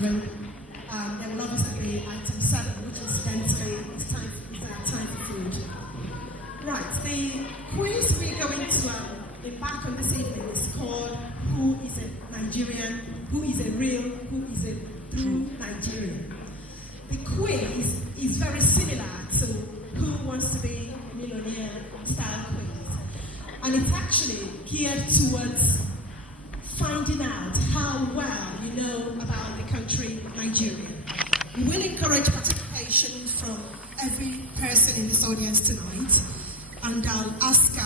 children. There will obviously be item 7, which incidentally is time for food. Right, the quiz we're going to embark on this evening is called Who is a Nigerian? Who is a real? Who is a true Nigerian? The quiz is very similar to Who Wants to Be a Millionaire style quiz. And it's actually geared towards finding out how well you know about the country Nigeria. We will encourage participation from every person in this audience tonight. And I'll ask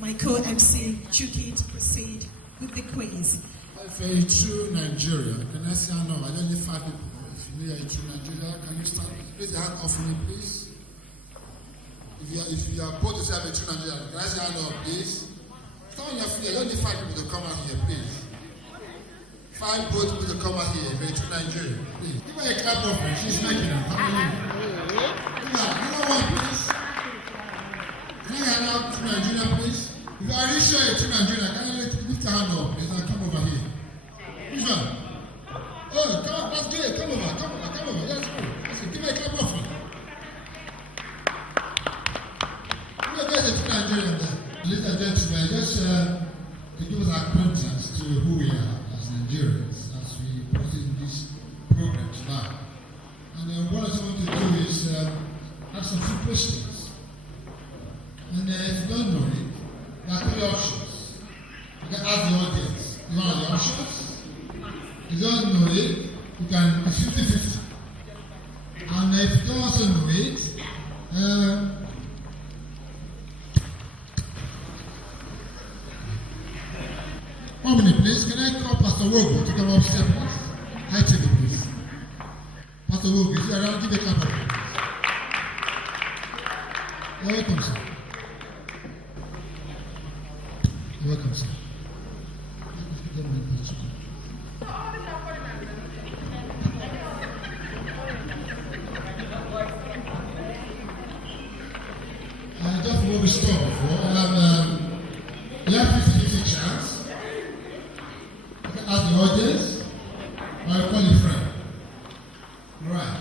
my co-MC, Chuki, to proceed with the quiz. If you're a true Nigerian, can I say no? Identify people. If you are a true Nigerian, can you stand? Raise your hand off for me, please. If you are both to say I'm a true Nigerian, can I say hand up, please? Stand on your feet. Identify people to come out here, please. Find both people to come out here. If you're a true Nigerian, please. Give her a clap of her. She's making it. Come on. Give her. You know what, please? Can you hand out to Nigeria, please? If you are really sure you're to Nigeria, can you lift your hand up, please, and come over here? Which one? Oh, come on, that's good. Come over. Yes, that's good. Give me a clap of it. There's a to Nigerian there. Ladies and gentlemen, just to give us our acquaintance to who we are as Nigerians as we proceed in this program tonight. And what I want to do is ask some few questions. And if you don't know it, there are 3 options. You can ask the audience. You want the options? If you don't know it, you can, it's 50-50. And if you don't also know it, one minute, please. Can I call Pastor Wogo to come upstairs, please? Hi, take it, please. Pastor Wogo, is you around? Give a clap of it, please. You're welcome, sir. You're welcome, sir. Just what we stopped before, you have 50-50 chance. You can ask the audience, or you call a friend. Alright.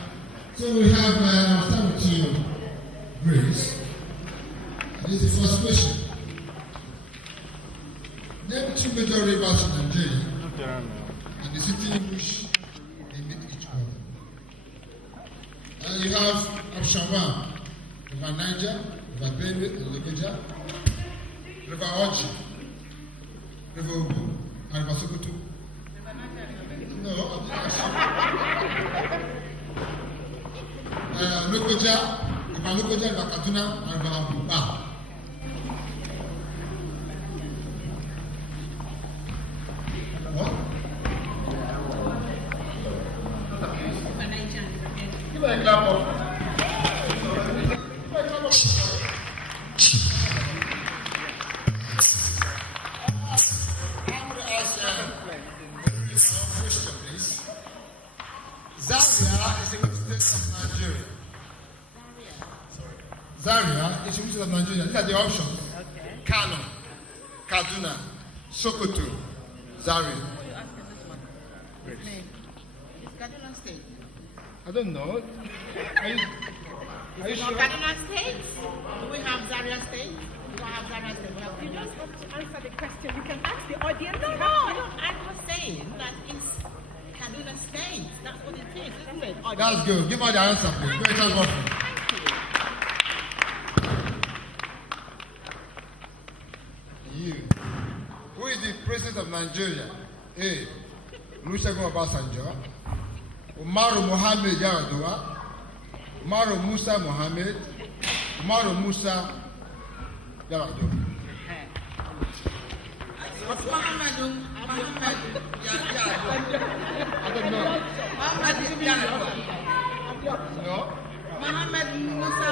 So we have, I'll start with you, Grace. This is the first question. Name 2 major rivers in Nigeria and the city in which they meet each other. You have option 1, River Niger, River Benue, and Lokoja, River Oji, River Ogun, and River Sokoto. No, I didn't ask you. River Lokoja, River Kaduna, and River Abuba. Give a clap of. Zaria is the region of Nigeria. These are the options. Okay. Kano, Kaduna, Sokoto, Zaria. Who are you asking this one? His name. It's Kaduna State. I don't know. Are you sure? Kaduna State? Do we have Zaria State? We don't have Zaria State. We have You just have to answer the question. You can ask the audience. No, I was saying that it's Kaduna State. That's what it is, isn't it? That's good. Give her the answer, please. Go ahead, go. Thank you. You. Who is the president of Nigeria? A. Olusegun Obasanjo, Umaru Mohammed Yar'Adua, Umaru Musa Mohammed, Umaru Musa Yar'Adua. Mohammed Yar'Adua. I don't know. Mohammed Yar'Adua. No? Mohammed Musa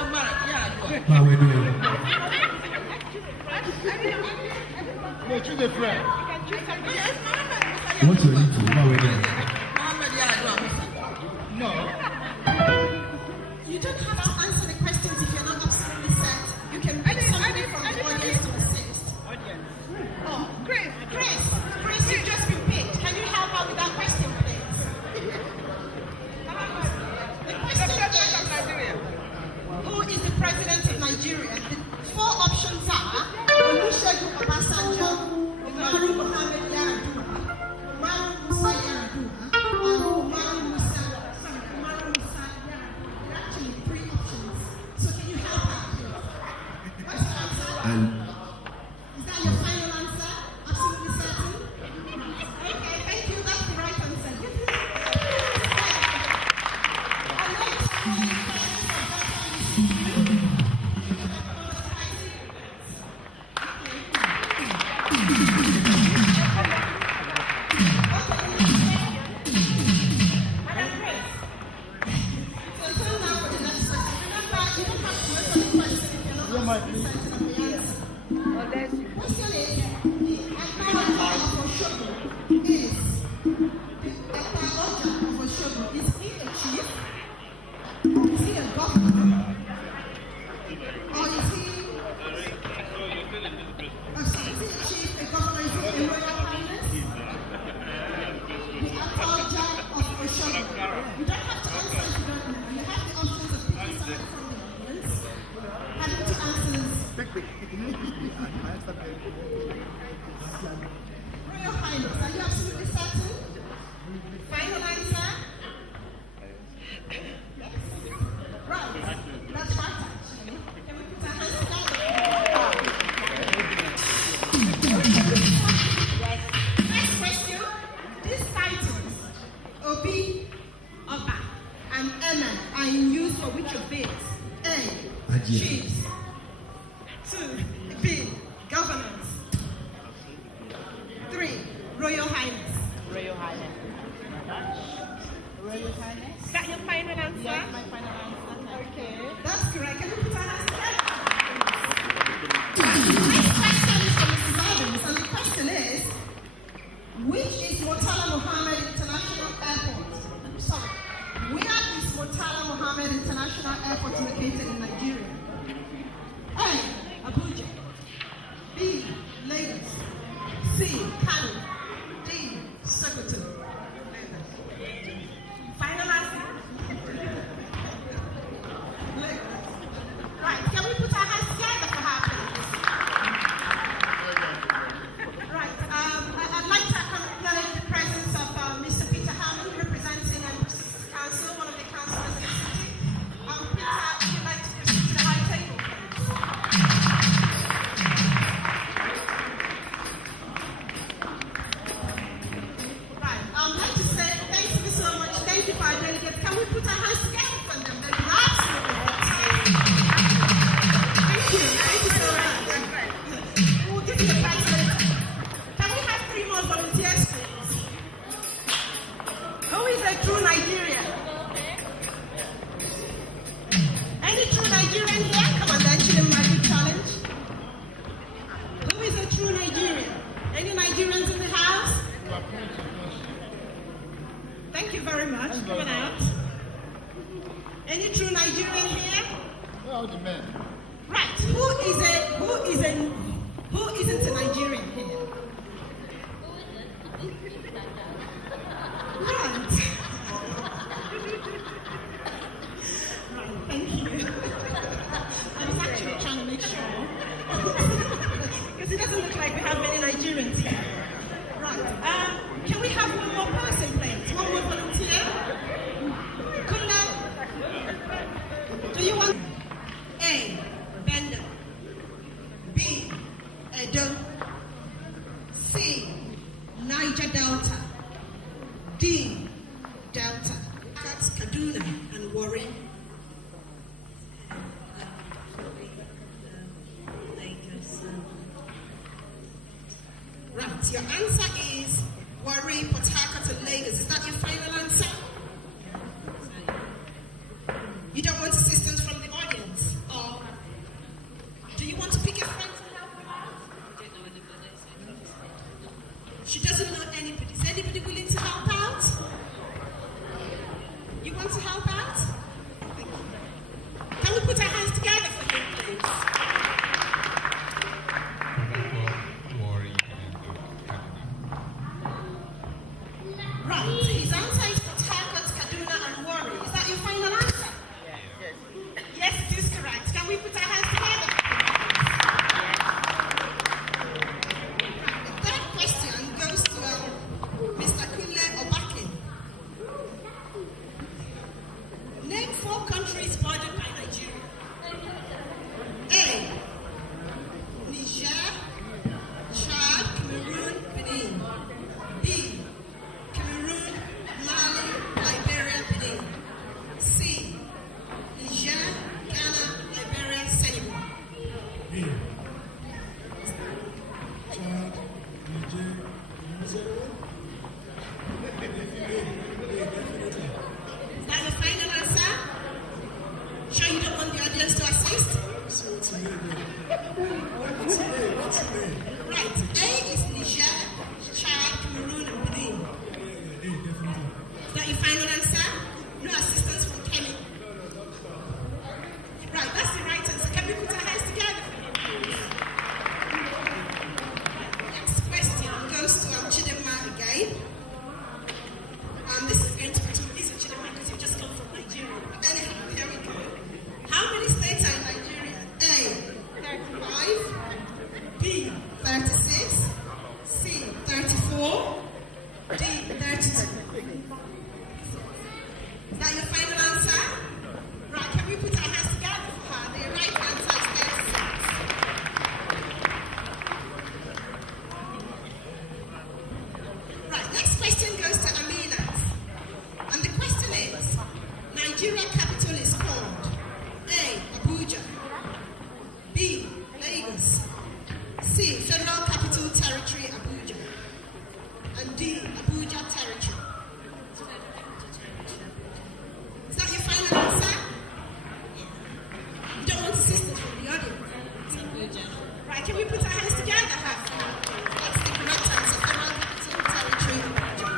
Yar'Adua. How we doing? No, choose a friend. What's your name? How we doing? Mohammed Yar'Adua. No. You don't have to answer the questions if you're not absolutely set. You can pick somebody from the audience to assist. Oh, Grace, you've just been picked. Can you help out with that question, please? And Is that your final answer? Absolutely certain? Okay, thank you. That's the right answer. Give me and let's go in fairness of that time you see you. Madam Grace. So turn now for the next question. Remember, you don't have to answer the question if you're not absolutely certain of the answer. Question is, the Ekpaoja of Oshogo is he a chief? Or is he a governor? Or is he is he a chief, a governor, is he a royal highness? The Ekpaoja of Oshogo. You don't have to answer if you don't know. You have the options of picking someone from the audience. Having two answers. Royal Highness, are you absolutely certain? Final answer? Yes. Right. That's right, actually. Can we put our hands together? Next question. These titles, Obi, Oba, and Emma, are in use for which of these? A. Ajia. Chiefs. 2. B. Governors. 3. Royal Highness. Royal Highness. Royal Highness. Is that your final answer? Yes, my final answer. Okay, that's correct. Can we put our hands together? Next question is from Mrs. Adams, and the question is, which is Murtala Mohammed International Airport? Sorry, where is Murtala Mohammed International Airport located in Nigeria? A. Abuja. B. Lagos. C. Kano. D. Sokoto. Final answer? Lagos. Right, can we put our hands together for her, please? Right, I'd like to acknowledge the presence of Mr. Peter Hammond, representing council, one of the councillors in the city. Peter, if you'd like to proceed to the high table, please. Right, I'd like to say thank you so much. Thank you for our delegates. Can we put our hands together for them? They've been absolutely fantastic. Thank you. Thank you so much. We'll give you the prize later. Can we have 3 more volunteers, please? Who is a true Nigerian? Any true Nigerian here? Come on, then, the magic challenge. Who is a true Nigerian? Any Nigerians in the house? Thank you very much. Coming out. Any true Nigerian here? Well, the men. Right. Who isn't a Nigerian here? Right. Right. Thank you. I was actually trying to make sure because it doesn't look like we have many Nigerians here. Right. Can we have one more person, please? One more volunteer? Kunda, do you want A. Bender, B. Edo, C. Niger Delta, D. Delta. That's Kaduna and Warri. Right, your answer is Warri, Port Harcourt, and Lagos. Is that your final answer? You don't want assistance from the audience? Or do you want to pick a friend to help you out? She doesn't know anybody. Is anybody willing to help out? You want to help out? Thank you. Can we put our hands together for him, please? list? Right. A is Niger, Chad, Cameroon, and Benin. Is that your final answer? No assistance from Kenny. Right, that's the right answer. Can we put our hands together? Next question goes to Chidema again. This is going to be too easy, Chidema, because you just come from Nigeria. But anyhow, here we go. How many states are in Nigeria? A, 35, B, 36, C, 34, D, 32. Is that your final answer? Right, can we put our hands together for her? The right answer is 36. Right, next question goes to Aminat. And the question is, Nigeria capital is called A, Abuja, B, Lagos, C, Federal Capital Territory, Abuja, and D, Abuja Territory. Is that your final answer? You don't want assistance from the audience? It's Abuja. Right, can we put our hands together? That's the correct answer, Federal Capital Territory, Abuja.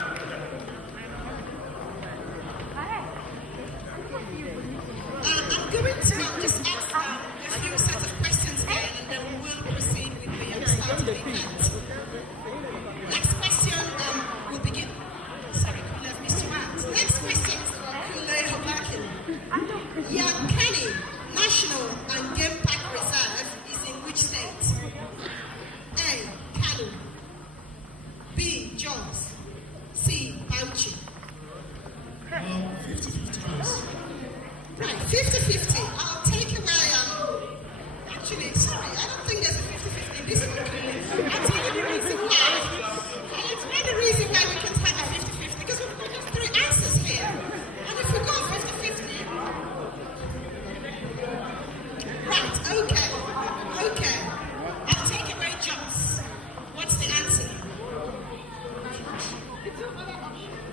I'm going to just ask a few sets of questions again, and then we will proceed with the start of the event. Next question will begin. Sorry, could have missed you out. Next question is from Kule Hobakin. Yankani National and Game Park Reserve is in which state? A, Kano, B, Jos, C, Bauchi. 50-50 please. Right, 50-50. I'll take away, actually, sorry, I don't think there's a 50-50 in this one. I'll tell you the reason why. I'll explain the reason why we can have a 50-50, because we've got just 3 answers here. And if we go 50-50, right, okay. I'll take away Jos. What's the answer?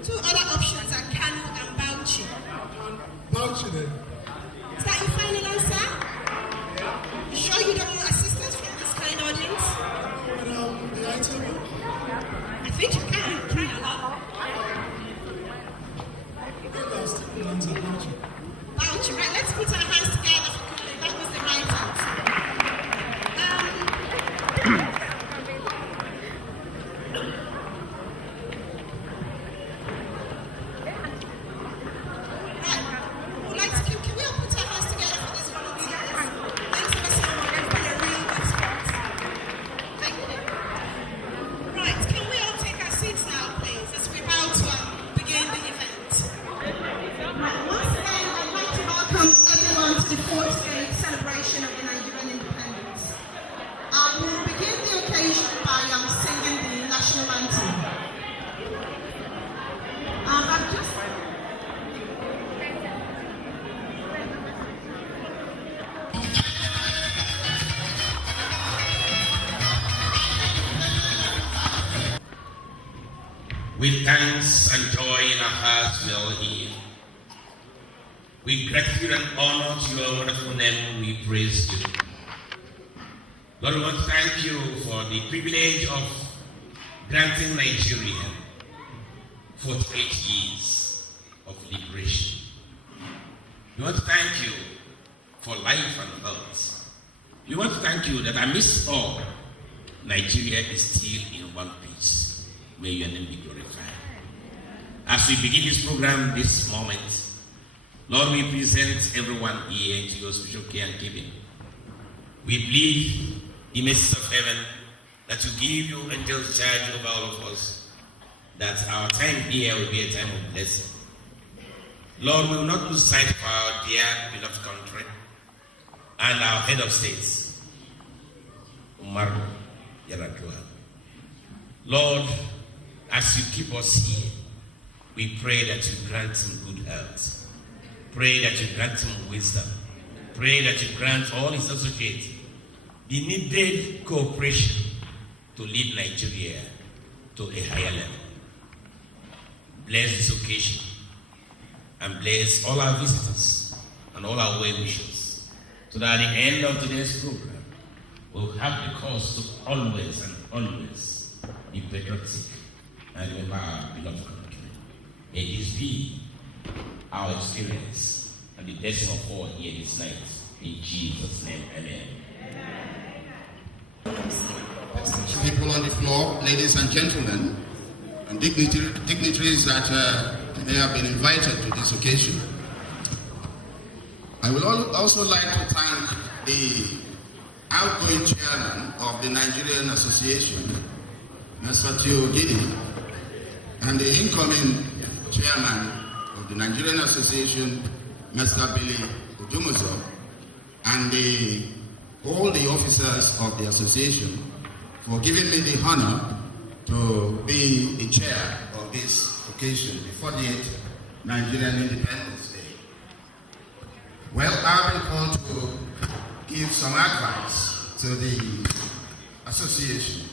Two other options are Kano and Bauchi. Bauchi then. Is that your final answer? You sure you don't want assistance from this kind audience? The item. I think you can. Try a lot. Bauchi, right? Let's put our hands together for Kule. That was the right answer. Right. Can we all put our hands together for this volunteers? Thanks ever so much. It's been a real good spot. Thank you. Right. Can we all take our seats now, please, as we're about to begin the event? Right. Once again, I'd like to welcome everyone to the 4th day celebration of the Nigerian independence. We'll begin the occasion by singing the national anthem. I've just With thanks and joy in our hearts, we are here. With gratitude and honor to your wonderful name, we praise you. Lord, we want to thank you for the privilege of granting Nigeria 48 years of liberation. We want to thank you for life and health. We want to thank you that amidst all, Nigeria is still in one piece. May your name be glorified. As we begin this program this moment, Lord, we present everyone here to your spiritual care and keeping. We plead the mercies of heaven that you give your angels charge over all of us, that our time here will be a time of blessing. Lord, we will not lose sight of our dear beloved country and our head of states, Umar Yaradua. Lord, as you keep us here, we pray that you grant him good health. Pray that you grant him wisdom. Pray that you grant all his associates the needed cooperation to lead Nigeria to a higher level. Bless this occasion and bless all our visitors and all our well wishers. so that at the end of today's program, we'll have the cause to always and always be patriotic and remember our beloved country. May this be our experience and the blessing of all here this night. In Jesus' name, amen. People on the floor, ladies and gentlemen, and dignitaries that may have been invited to this occasion. I would also like to thank the outgoing chairman of the Nigerian Association, Mr. Tio Gidi, and the incoming chairman of the Nigerian Association, Mr. Billy Odumoso, and all the officers of the association for giving me the honor to be the chair of this occasion, the 48th Nigerian Independence Day. Well, I've been called to give some advice to the association.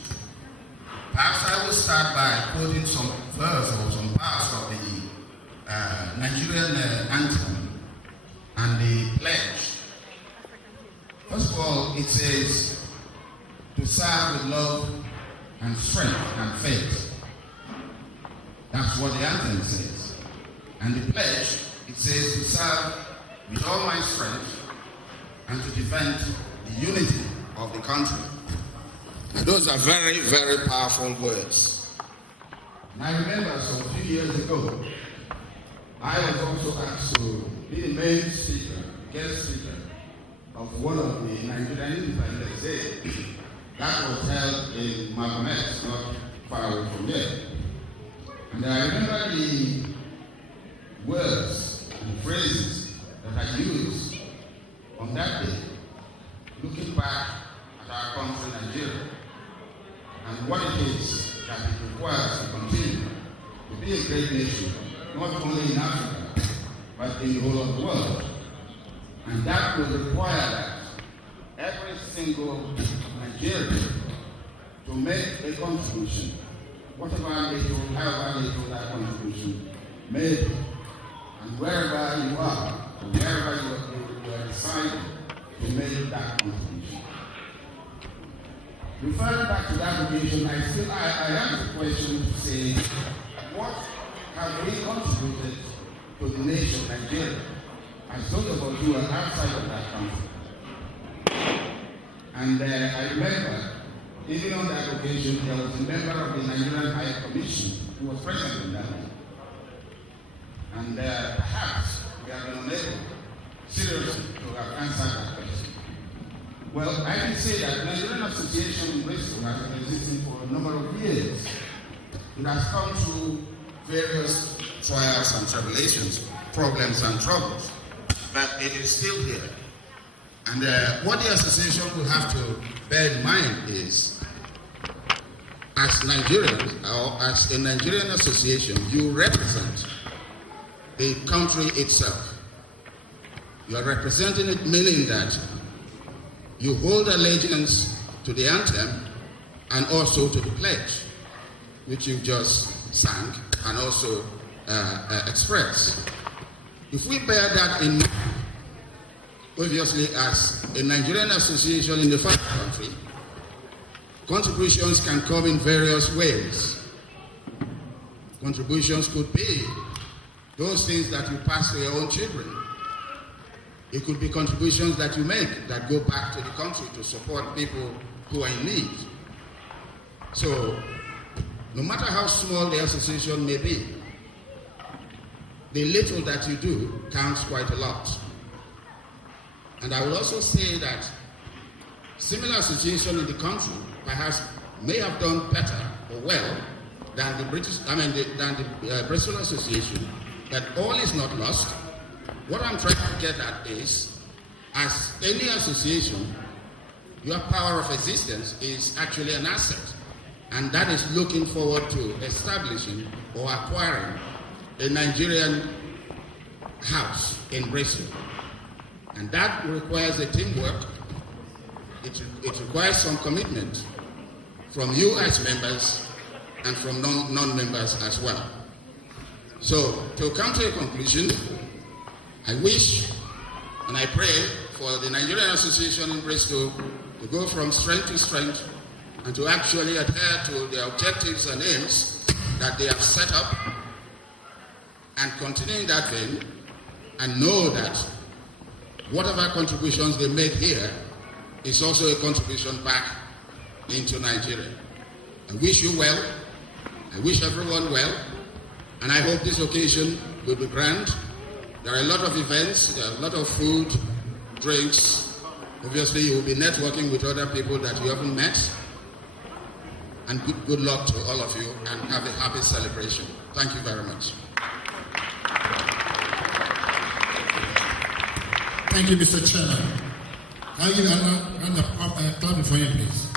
Perhaps I will start by quoting some verse or some parts of the Nigerian anthem and the pledge. First of all, it says, to serve with love and strength and faith. That's what the anthem says. And the pledge, it says, to serve with all my strength and to defend the unity of the country. Now, those are very, very powerful words. And I remember some few years ago, I was also asked to be the main speaker, guest speaker, of one of the Nigerian Independence Day that was held in Marconet, not far away from here. And I remember the words and phrases that I used on that day, looking back at our country, Nigeria, and what it is that it requires to continue to be a great nation, not only in Africa, but in the whole of the world. And that will require that every single Nigerian to make a contribution, whatever little, however little that contribution may be. And wherever you are, or wherever you are deciding to make that contribution. Referring back to that occasion, I asked the question to say, what have we contributed to the nation Nigeria, as those of us who are outside of that country? And I remember, even on that occasion, there was a member of the Nigerian High Commission who was present in that meeting. And perhaps we have been unable, seriously, to have answered that question. Well, I can say that the Nigerian Association in Bristol has been existing for a number of years. It has come through various trials and tribulations, problems and troubles, but it is still here. And what the association will have to bear in mind is, as Nigerians, or as a Nigerian association, you represent the country itself. You are representing it, meaning that you hold allegiance to the anthem and also to the pledge, which you just sang and also expressed. If we bear that in mind, obviously as a Nigerian association in the foreign country, contributions can come in various ways. Contributions could be those things that you pass to your own children. It could be contributions that you make that go back to the country to support people who are in need. So, no matter how small the association may be, the little that you do counts quite a lot. And I will also say that similar associations in the country perhaps may have done better or well than the Bristol Association, that all is not lost. What I'm trying to get at is, as any association, your power of existence is actually an asset, and that is looking forward to establishing or acquiring a Nigerian house in Bristol. And that requires a teamwork. It requires some commitment from you as members and from non-members as well. So, to come to a conclusion, I wish and I pray for the Nigerian Association in Bristol to go from strength to strength and to actually adhere to the objectives and aims that they have set up, and continue in that vein, and know that whatever contributions they made here is also a contribution back into Nigeria. I wish you well. I wish everyone well. And I hope this occasion will be grand. There are a lot of events, there are a lot of food, drinks. Obviously, you will be networking with other people that you haven't met. And good luck to all of you, and have a happy celebration. Thank you very much. Thank you, Mr. Chairman. Can I give a round of clap for him, please?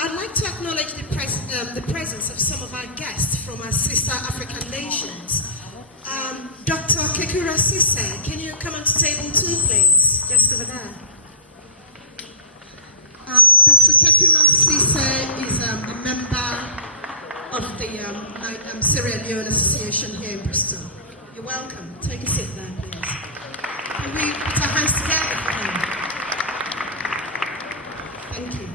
I'd like to acknowledge the presence of some of our guests from our sister African nations. Dr. Kekura Sise, can you come onto table 2, please? Just over there. Dr. Kekura Sise is a member of the Sierra Leone Association here in Bristol. You're welcome. Take a seat there, please. Can we put our hands together for him? Thank you.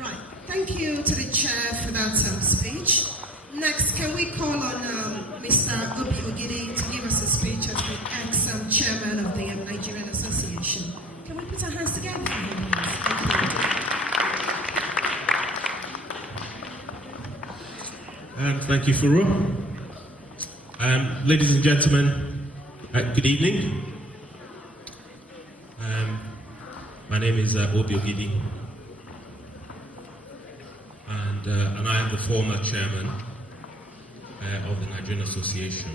Right. Thank you to the chair for that speech. Next, can we call on Mr. Obi Ogidi to give us a speech as the ex-chairman of the Nigerian Association? Can we put our hands together for him, please? Thank you, Furu. Ladies and gentlemen, good evening. My name is Obi Ogidi, and I am the former chairman of the Nigerian Association.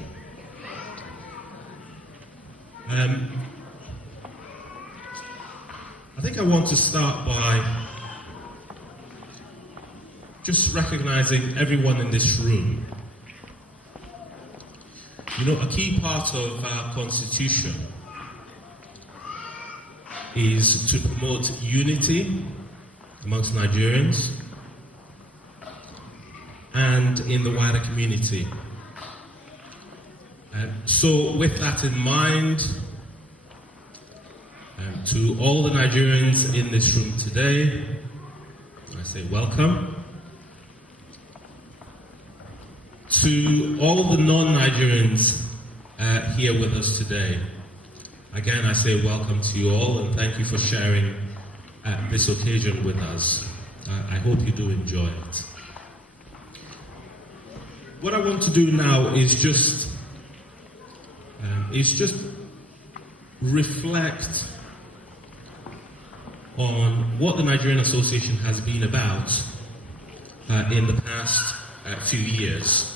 I think I want to start by just recognizing everyone in this room. You know, a key part of our constitution is to promote unity amongst Nigerians and in the wider community. So with that in mind, to all the Nigerians in this room today, I say welcome. To all the non-Nigerians here with us today, again I say welcome to you all, and thank you for sharing this occasion with us. I hope you do enjoy it. What I want to do now is just reflect on what the Nigerian Association has been about in the past few years.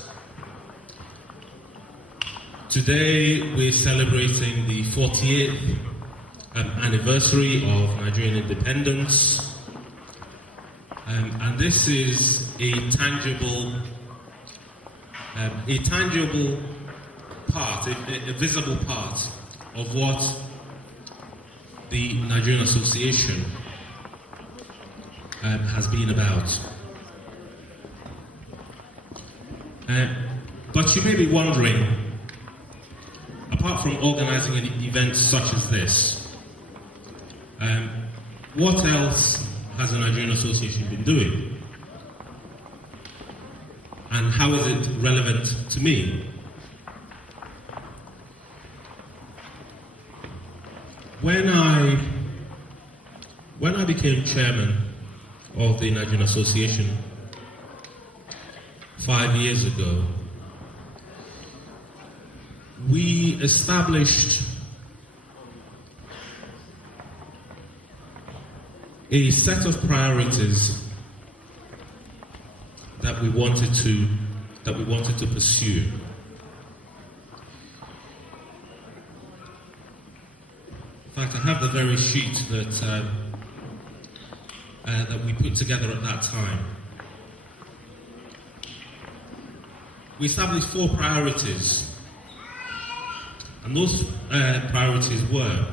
Today we're celebrating the 48th anniversary of Nigerian independence, and this is a tangible part, a visible part of what the Nigerian Association has been about. But you may be wondering, apart from organizing an event such as this, what else has the Nigerian Association been doing? And how is it relevant to me? When I became chairman of the Nigerian Association 5 years ago, we established a set of priorities that we wanted to pursue. In fact, I have the very sheet that we put together at that time. we established 4 priorities. And those priorities were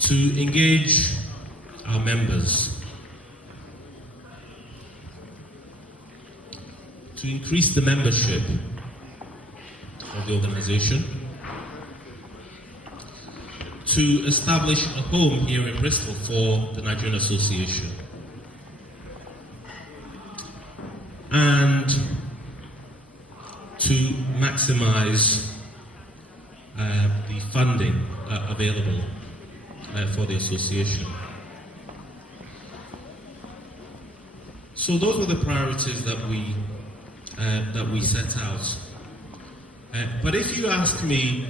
to engage our members, to increase the membership of the organization, to establish a home here in Bristol for the Nigerian Association, and to maximize the funding available for the association. So those were the priorities that we set out. But if you ask me,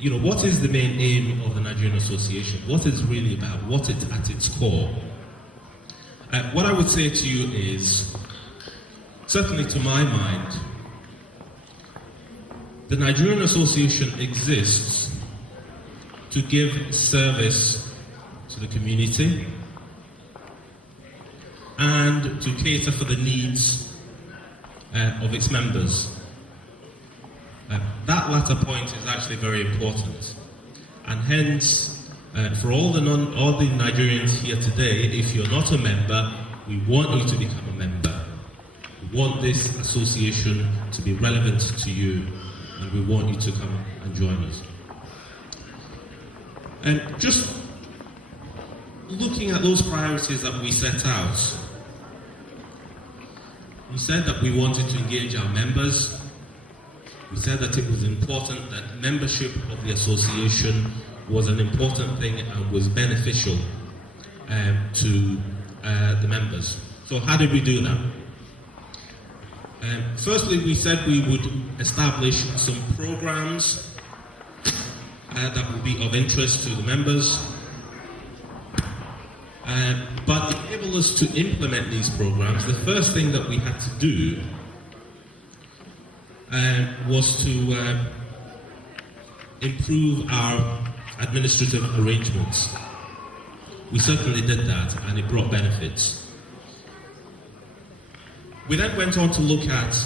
what is the main aim of the Nigerian Association? What it's really about? What it's at its core? What I would say to you is, certainly to my mind, the Nigerian Association exists to give service to the community and to cater for the needs of its members. That latter point is actually very important, and hence, for all the Nigerians here today, if you're not a member, we want you to become a member. We want this association to be relevant to you, and we want you to come and join us. And just looking at those priorities that we set out, we said that we wanted to engage our members. We said that it was important that membership of the association was an important thing and was beneficial to the members. So how did we do that? Firstly, we said we would establish some programs that would be of interest to the members. But to enable us to implement these programs, the first thing that we had to do was to improve our administrative arrangements. We certainly did that, and it brought benefits. We then went on to look at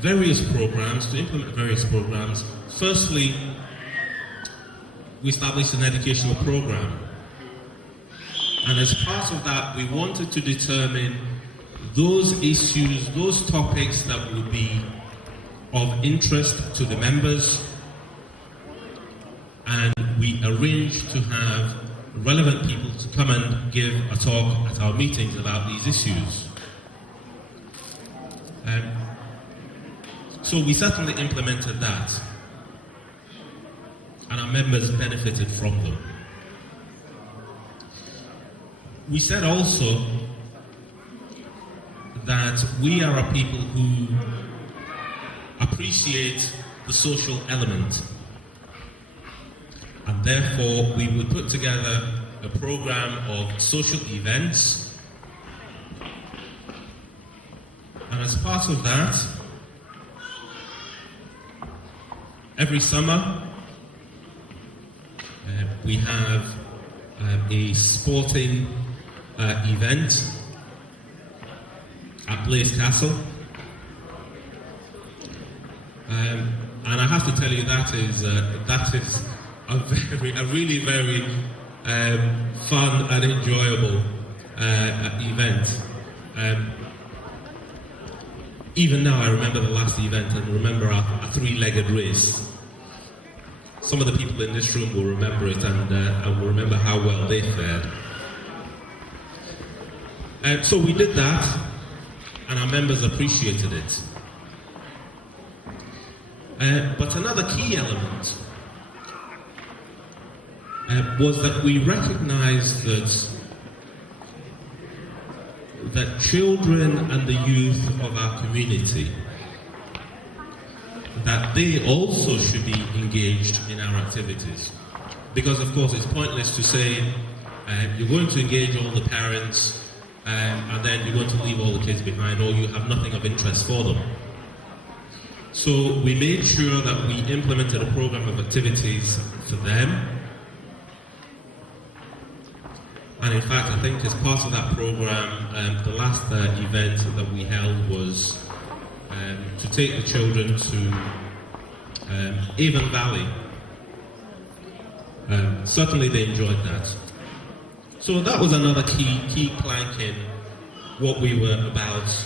various programs, to implement various programs. Firstly, we established an educational program. And as part of that, we wanted to determine those issues, those topics that would be of interest to the members, and we arranged to have relevant people to come and give a talk at our meetings about these issues. So we certainly implemented that, and our members benefited from them. We said also that we are a people who appreciate the social element, and therefore we would put together a program of social events, and as part of that, every summer we have a sporting event at Blaze Castle, and I have to tell you that is a really very fun and enjoyable event. Even now, I remember the last event and remember a three-legged race. Some of the people in this room will remember it and will remember how well they fared. So we did that, and our members appreciated it. But another key element was that we recognized that children and the youth of our community, that they also should be engaged in our activities. Because of course it's pointless to say you're going to engage all the parents and then you're going to leave all the kids behind, or you have nothing of interest for them. So we made sure that we implemented a program of activities for them, And in fact, I think as part of that program, the last event that we held was to take the children to Avon Valley. Certainly they enjoyed that. So that was another key plank in what we were about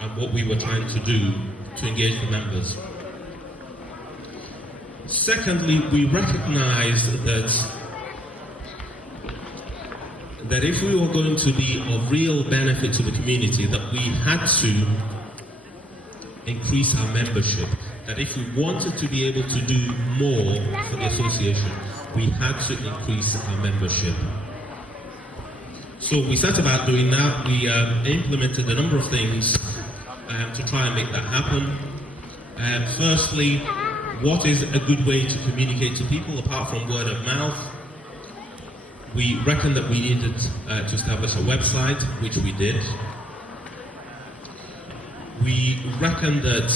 and what we were trying to do to engage the members. Secondly, we recognized that if we were going to be of real benefit to the community, that we had to increase our membership. That if we wanted to be able to do more for the association, we had to increase our membership. So we set about doing that. We implemented a number of things to try and make that happen. Firstly, what is a good way to communicate to people apart from word of mouth? We reckoned that we needed to establish a website, which we did. We reckoned that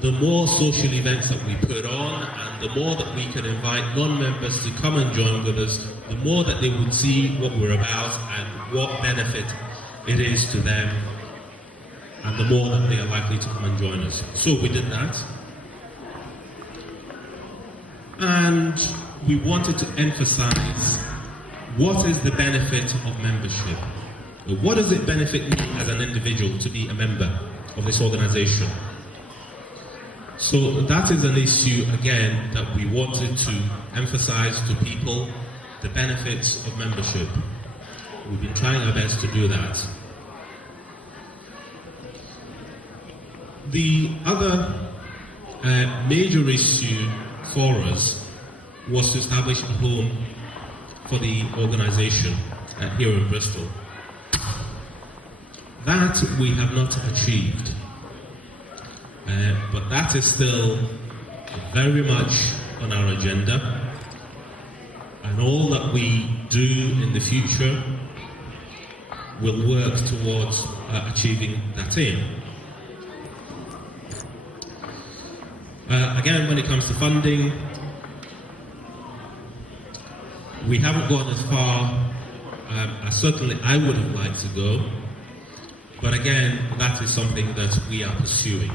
the more social events that we put on and the more that we can invite non-members to come and join with us, the more that they would see what we're about and what benefit it is to them, and the more that they are likely to come and join us. So we did that. And we wanted to emphasize what is the benefit of membership. What does it benefit me as an individual to be a member of this organization? So that is an issue, again, that we wanted to emphasize to people, the benefits of membership. We've been trying our best to do that. The other major issue for us was to establish a home for the organization here in Bristol. That we have not achieved, but that is still very much on our agenda, and all that we do in the future will work towards achieving that aim. Again, when it comes to funding, we haven't gone as far as certainly I would have liked to go, but again, that is something that we are pursuing.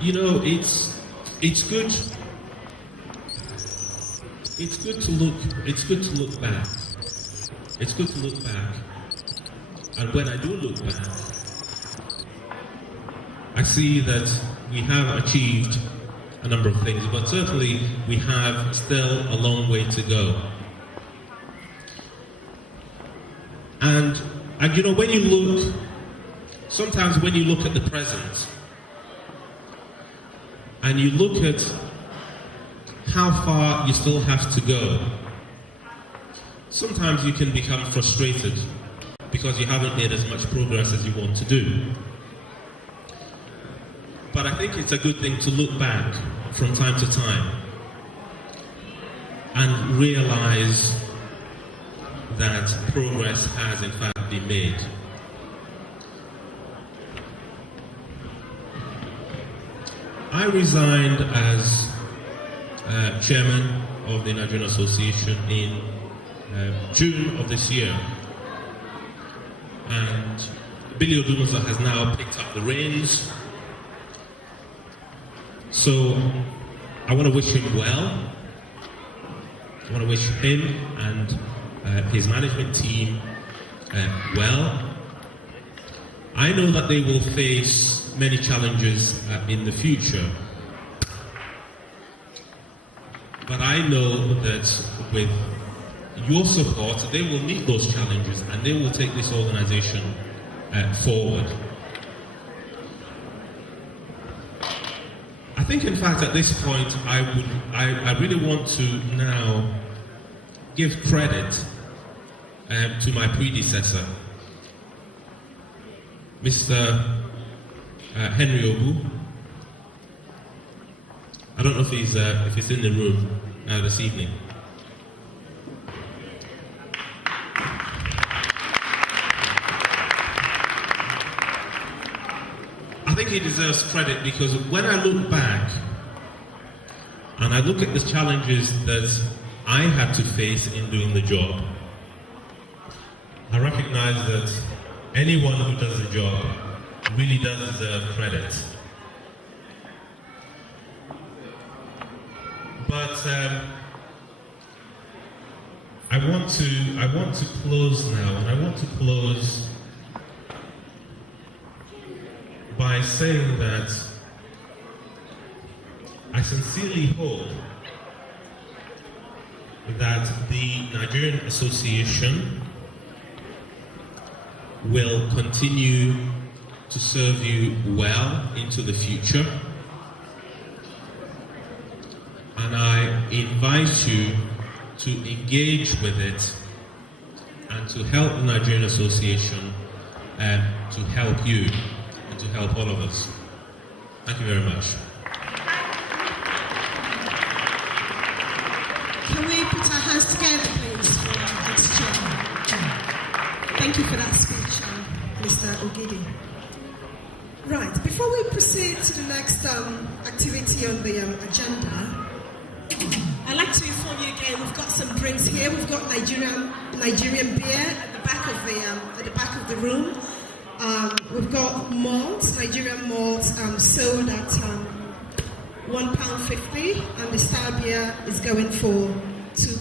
You know, it's good to look back. It's good to look back, and when I do look back, I see that we have achieved a number of things, but certainly we have still a long way to go. And you know, when you look, sometimes when you look at the present, and you look at how far you still have to go, sometimes you can become frustrated because you haven't made as much progress as you want to do. But I think it's a good thing to look back from time to time and realize that progress has in fact been made. I resigned as chairman of the Nigerian Association in June of this year, and Billy Odumosa has now picked up the reins. So I want to wish him well. I want to wish him and his management team well. I know that they will face many challenges in the future, but I know that with your support they will meet those challenges and they will take this organization forward. I think, in fact, at this point, I really want to now give credit to my predecessor, Mr. Henry Ogu. I don't know if he's in the room this evening. I think he deserves credit because when I look back and I look at the challenges that I had to face in doing the job, I recognize that anyone who does the job really does deserve credit. But I want to close now, and I want to close by saying that I sincerely hope that the Nigerian Association will continue to serve you well into the future. And I invite you to engage with it and to help the Nigerian Association to help you and to help all of us. Thank you very much. Can we put our hands together, please, for our exchange? Thank you for that speech, Mr. Ogidi. Right, before we proceed to the next activity on the agenda, I'd like to inform you again, we've got some drinks here. We've got Nigerian beer at the back of the room. We've got malts, Nigerian malts, sold at £1.50, and the star beer is going for £2.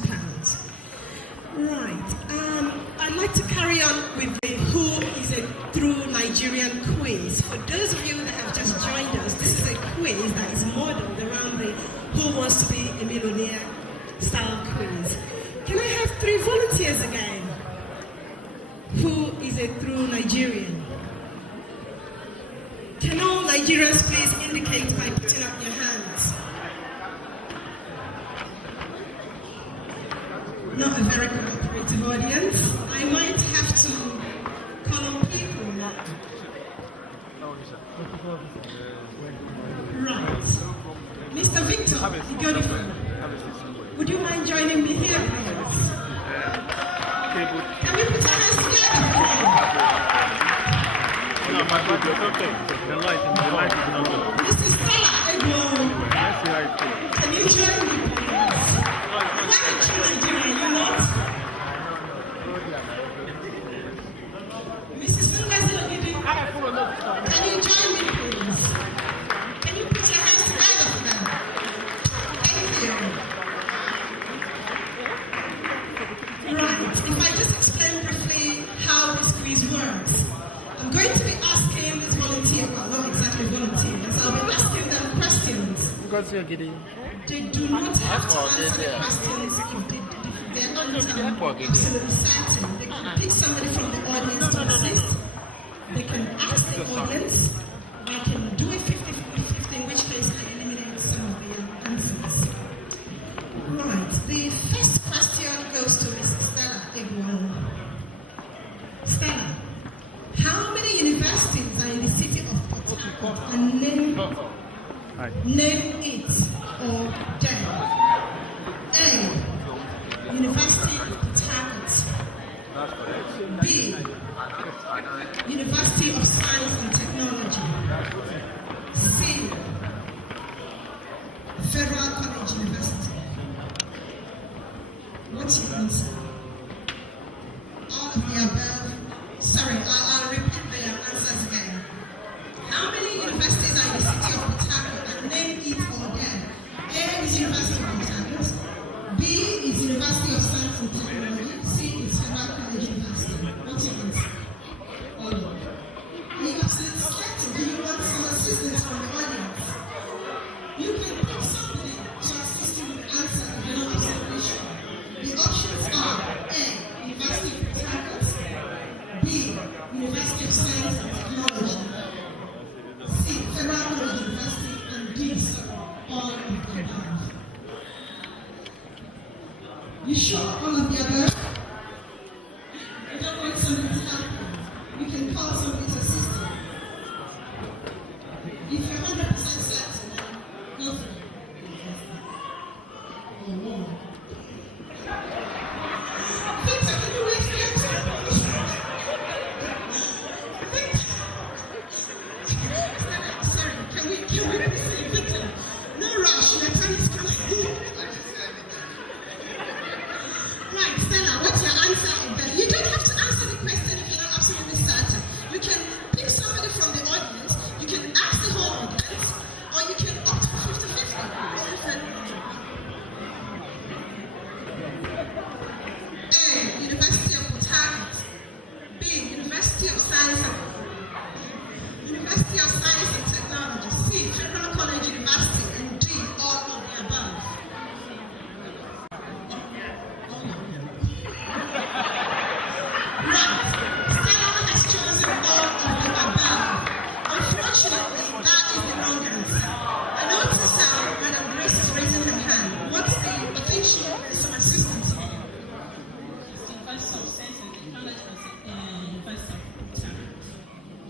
Right. I'd like to carry on with the Who is a True Nigerian quiz. For those of you that have just joined us, this is a quiz that is modeled around the Who Wants to Be a Millionaire style quiz. Can I have 3 volunteers again? Who is a true Nigerian? Can all Nigerians please indicate by putting up your hands? Not a very cooperative audience. I might have to call on people now. Right. Mr. Victor, Igorifu, would you mind joining me here, please? Can we put our hands together, Mr. Stella Egbo, can you join me, please? Why are you Nigerian? You not? Mrs. Ngozi Ogidi, can you join me, please? Can you put your hands together for them? Thank you. Right. If I just explain briefly how this quiz works, I'm going to be asking this volunteer, well, not exactly volunteers, I'll be asking them questions. They do not have to answer the questions if they're not absolutely certain. They can pick somebody from the audience to assist. They can ask the audience. They can do a 50-50, in which case I eliminate some of the answers. Right. The first question goes to Mrs. Stella Egbo. Stella, how many universities are in the city of Port Harcourt, and name it or them? A. University of Port Harcourt. B. University of Science and Technology. C. Federal College University. What's your answer? All of the above. Sorry, I'll repeat the answers again. How many universities are in the city of Port Harcourt, and name it or them? A is University of Port Harcourt. B is University of Science and Technology. C is Federal College University. What's your answer? All of them. Are you absolutely certain? Do you want some assistance from the audience? You can pick somebody to assist you with the answer if you're not absolutely sure. The options are A, University of Port Harcourt. B, University of Science and Technology. C, Federal College University. And D, all of the above. You sure all of the above? You don't want somebody to help you. You can call somebody to assist you. If you're 100% certain, go for it. Victor, can you wait for your turn? Victor. Sorry, can we proceed, Victor? No rush, your time is coming.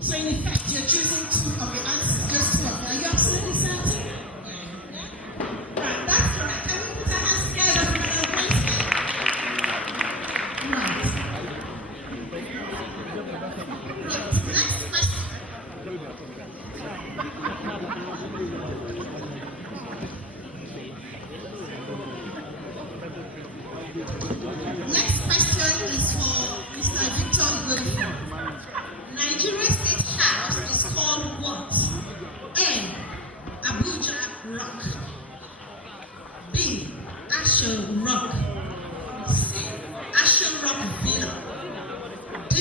So in effect, you're choosing two of the answers, just two of them. Are you absolutely certain? Right, that's correct. Can we put our hands together for Madam Grace? Right. Right, next question. Next question is for Mr. Victor Godfrey. Nigeria State House is called what? A. Abuja Rock. B. Asho Rock. C. Asho Rock Villa. D.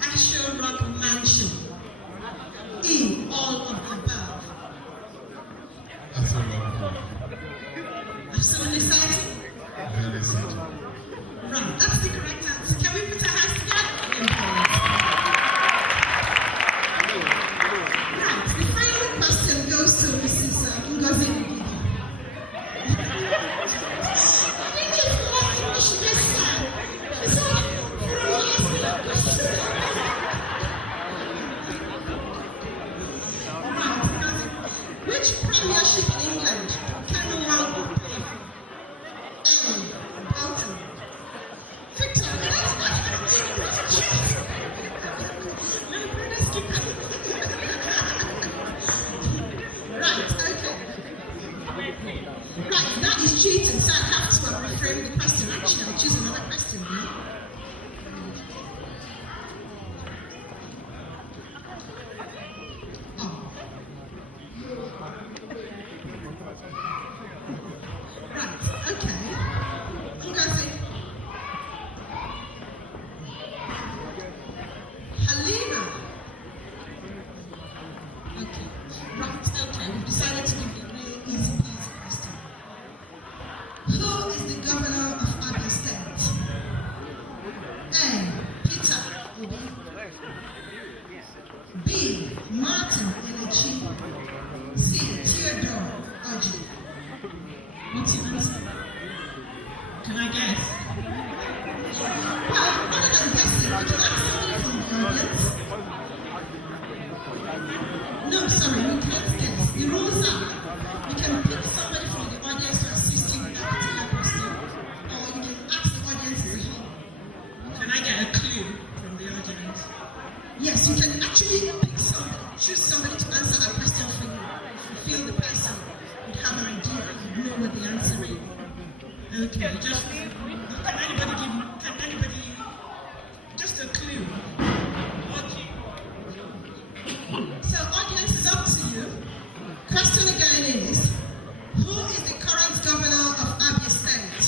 Asho Rock Mansion. E. All of the above. Absolutely certain? Very certain. Right, that's the correct answer. Can we put our hands together? Right, the final question goes to Mrs. Ngozi Ngidi. Which premiership in England can the world play for? A. Bolton. Victor, no, let's keep going. Right, okay. Right, that is cheating, so I have to reframe the question. Actually, I'll choose another question now. Right, okay. Ngozi. Halima. Okay. Right, okay. We've decided to give the really easy peasy question. Who is the governor of Abia State? A. Peter Obi. B. Martin Elechi. C. Theodore Oji. What's your answer? Can I guess? Well, other than guessing, we can ask somebody from the audience. No, sorry, we can't guess. The rules are you can pick somebody from the audience to assist you with that particular question, or you can ask the audience as a whole. Can I get a clue from the audience? Yes, you can actually pick somebody, choose somebody to answer that question for you. If you feel the person would have an idea, you know what the answer is. Okay, just can anybody just a clue? So audience is up to you. Question again is, who is the current governor of Abia State?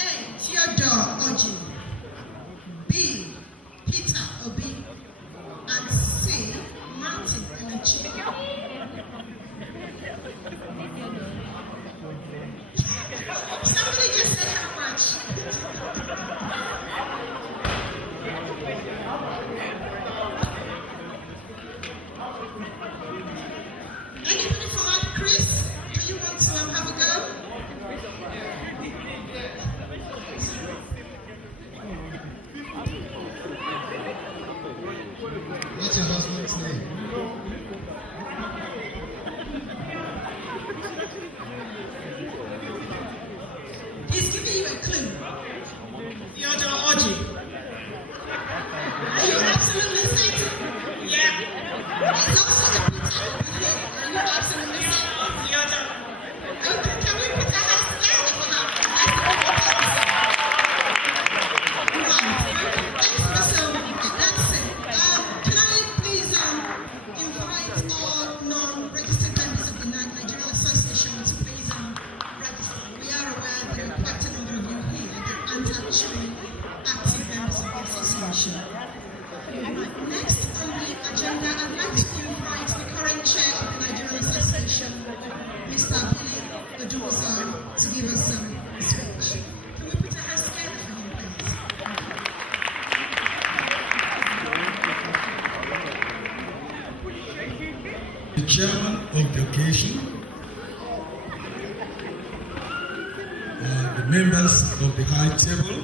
A. Theodore Oji. B. Peter Obi. And C. Martin Elechi. Somebody just said how much? Anybody from up, Chris? Do you want to have a go? What's your husband's name? He's giving you a clue. Theodore Oji. Are you absolutely certain? Yeah. There's also a Peter Obi here. Are you absolutely certain? Theodore. Okay, can we put our hands together for her? Right. Thanks, Mr. That's it. Can I please invite all non-registered members of the Nigerian Association to please register? We are aware that there are quite a number of you here that aren't actually active members of the association. Next on the agenda, I'd like to invite the current chair of the Nigerian Association, Mr. Billy Odumoso, to give us some speech. Can we put our hands together for him, please? The chairman of the occasion, the members of the high table,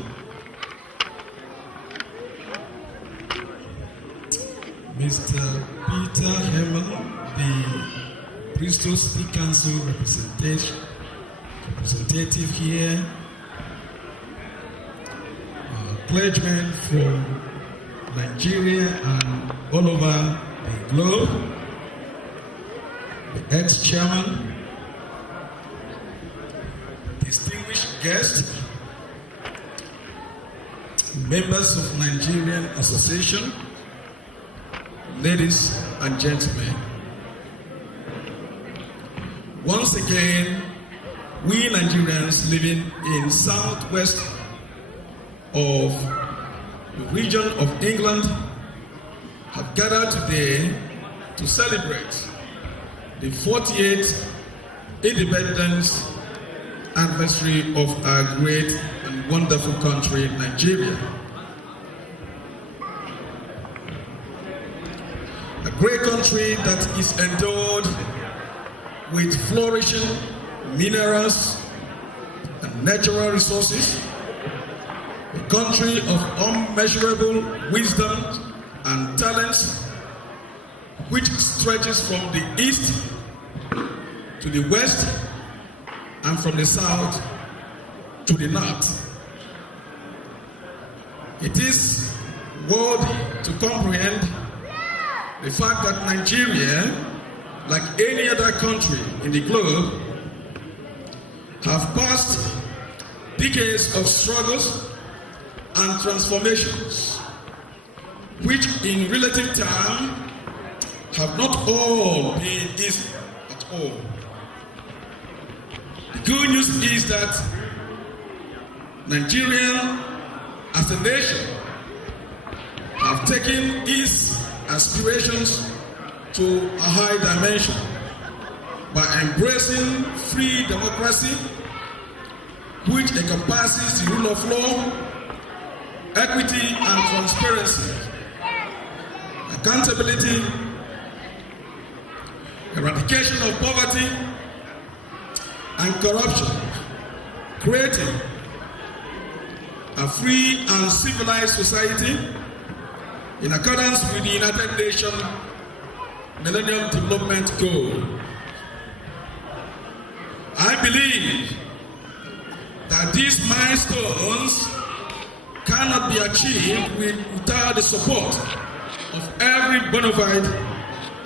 Mr. Peter Hemmel, the Bristol City Council representative here, clergymen from Nigeria and all over the globe, the ex-chairman, distinguished guests, members of Nigerian Association, ladies and gentlemen. Once again, we Nigerians living in southwest of the region of England have gathered today to celebrate the 48th independence anniversary of our great and wonderful country, Nigeria. A great country that is endowed with flourishing minerals and natural resources, a country of unmeasurable wisdom and talents, which stretches from the east to the west and from the south to the north. It is worthy to comprehend the fact that Nigeria, like any other country in the globe, have passed decades of struggles and transformations, which in relative time have not all been easy at all. The good news is that Nigeria as a nation have taken its aspirations to a high dimension by embracing free democracy, which encompasses the rule of law, equity and transparency, accountability, eradication of poverty and corruption, creating a free and civilized society in accordance with the United Nations Millennium Development Goal. I believe that these milestones cannot be achieved without the support of every bona fide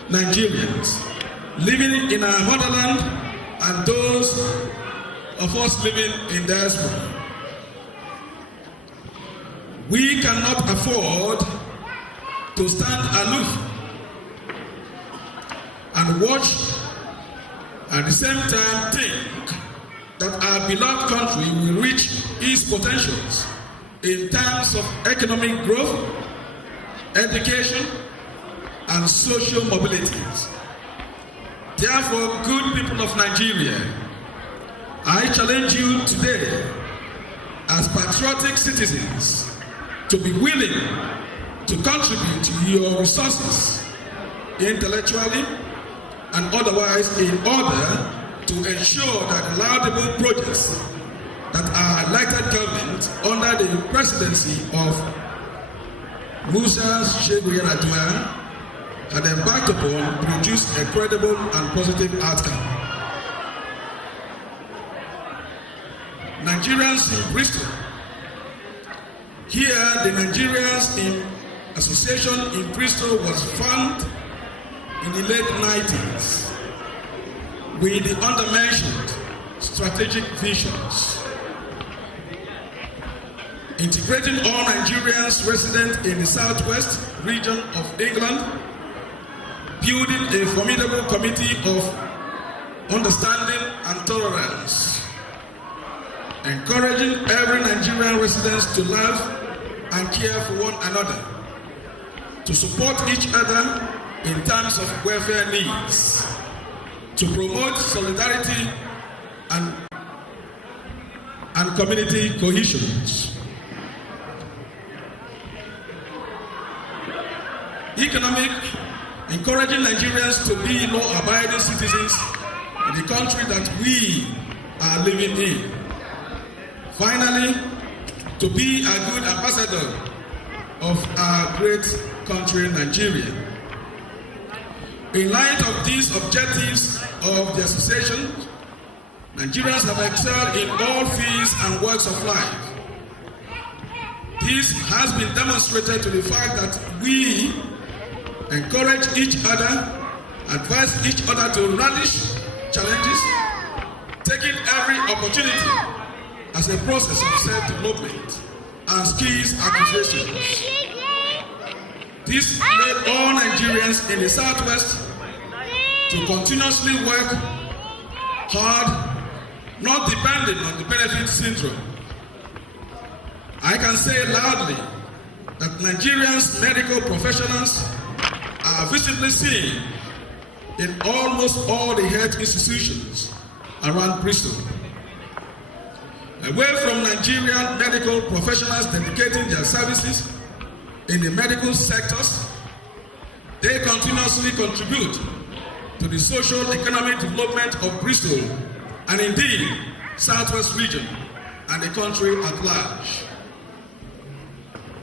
Nigerians living in our motherland and those of us living in diaspora. We cannot afford to stand aloof and watch, at the same time think that our beloved country will reach its potentials in terms of economic growth, education, and social mobilities. Therefore, good people of Nigeria, I challenge you today as patriotic citizens to be willing to contribute your resources intellectually and otherwise in order to ensure that laudable projects that our elected government under the presidency of Musa Shehu Yar'Adua had embarked upon produce a credible and positive outcome. Nigerians in Bristol. Here, the Nigerians in Association in Bristol was formed in the late 90s with the undermentioned strategic visions, integrating all Nigerians resident in the southwest region of England, building a formidable committee of understanding and tolerance, encouraging every Nigerian resident to love and care for one another, to support each other in terms of welfare needs, to promote solidarity and community cohesion. Economic, encouraging Nigerians to be law-abiding citizens in the country that we are living in. Finally, to be a good ambassador of our great country, Nigeria. In light of these objectives of the association, Nigerians have excelled in all fields and walks of life. This has been demonstrated to the fact that we encourage each other, advise each other to relish challenges, taking every opportunity as a process of self-development and skills acquisition. This led all Nigerians in the Southwest to continuously work hard, not depending on the benefit syndrome. I can say loudly that Nigerians' medical professionals are visibly seen in almost all the health institutions around Bristol. Away from Nigerian medical professionals dedicating their services in the medical sectors, they continuously contribute to the social economic development of Bristol and indeed Southwest region and the country at large.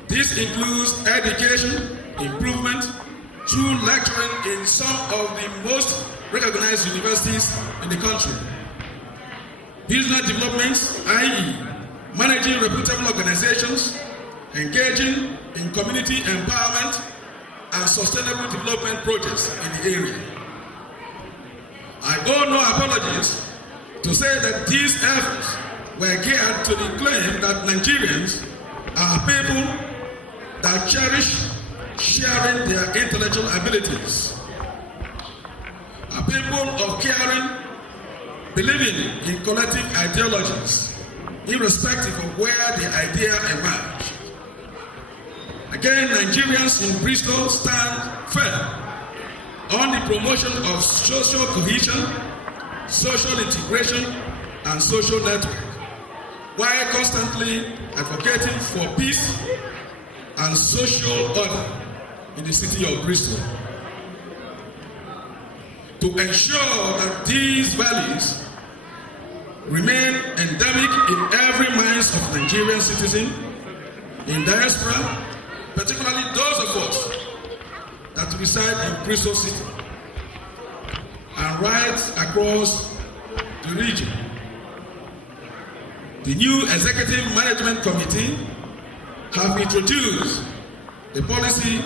This includes education improvement through lecturing in some of the most recognized universities in the country. Business developments, i.e. managing reputable organizations, engaging in community empowerment and sustainable development projects in the area. I owe no apologies to say that these efforts were geared to the claim that Nigerians are people that cherish sharing their intellectual abilities, are people of caring, believing in collective ideologies, irrespective of where the idea emerged. Again, Nigerians in Bristol stand firm on the promotion of social cohesion, social integration, and social network, while constantly advocating for peace and social order in the city of Bristol. To ensure that these values remain endemic in every mind of Nigerian citizen in diaspora, particularly those of us that reside in Bristol City and right across the region. The new Executive Management Committee have introduced a policy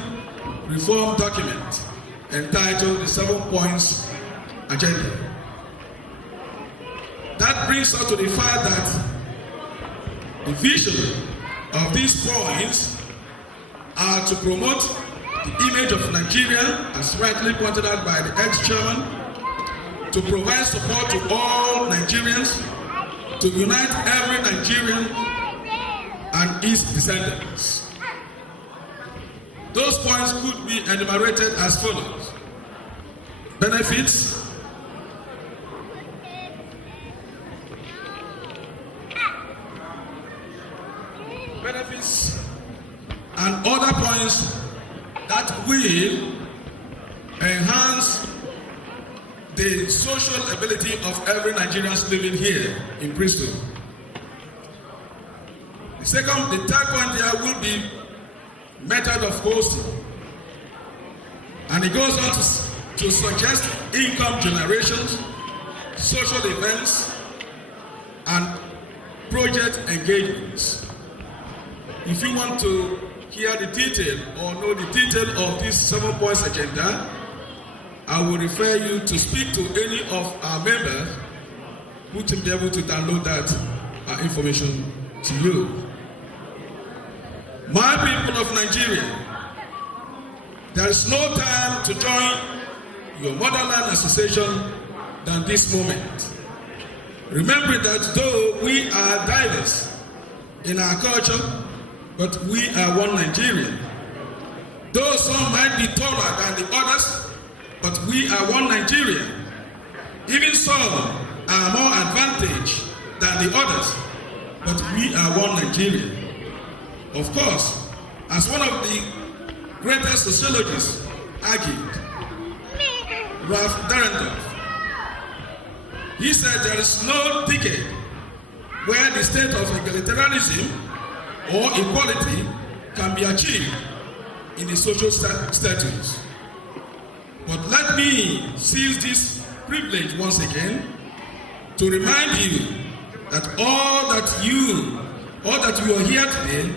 reform document entitled the 7 Points Agenda. That brings us to the fact that the vision of these points are to promote the image of Nigeria, as rightly pointed out by the ex-chairman, to provide support to all Nigerians, to unite every Nigerian and its descendants. Those points could be enumerated as follows: benefits, and other points that will enhance the social ability of every Nigerian living here in Bristol. The third point here will be method of hosting. And it goes on to suggest income generations, social events, and project engagements. If you want to hear the detail or know the detail of this 7 points agenda, I will refer you to speak to any of our members who will be able to download that information to you. My people of Nigeria, there is no time to join your motherland association than this moment. Remember that though we are diverse in our culture, but we are one Nigerian. Though some might be taller than the others, but we are one Nigerian. Even some are more advantaged than the others, but we are one Nigerian. Of course, as one of the greatest sociologists argued, Ralph Darendorf, he said there is no decade where the state of egalitarianism or equality can be achieved in the social status. But let me seize this privilege once again to remind you that all that you are here today,